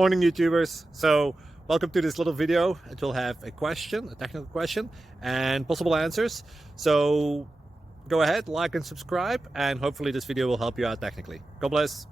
Morning, YouTubers. So welcome to this little video. It will have a question, a technical question, and possible answers. So go ahead, like and subscribe, and hopefully this video will help you out technically. God bless.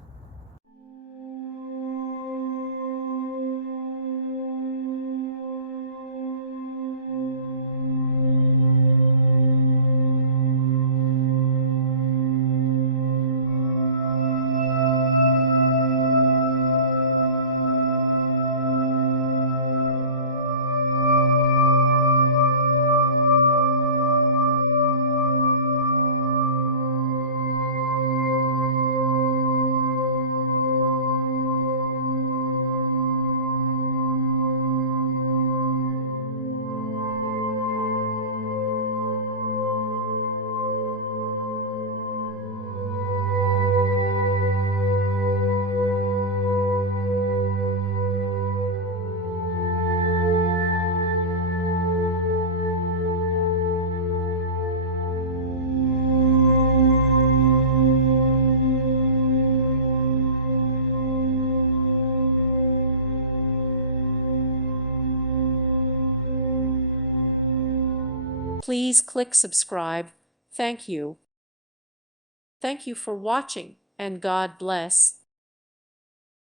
Please click subscribe. Thank you. Thank you for watching, and God bless.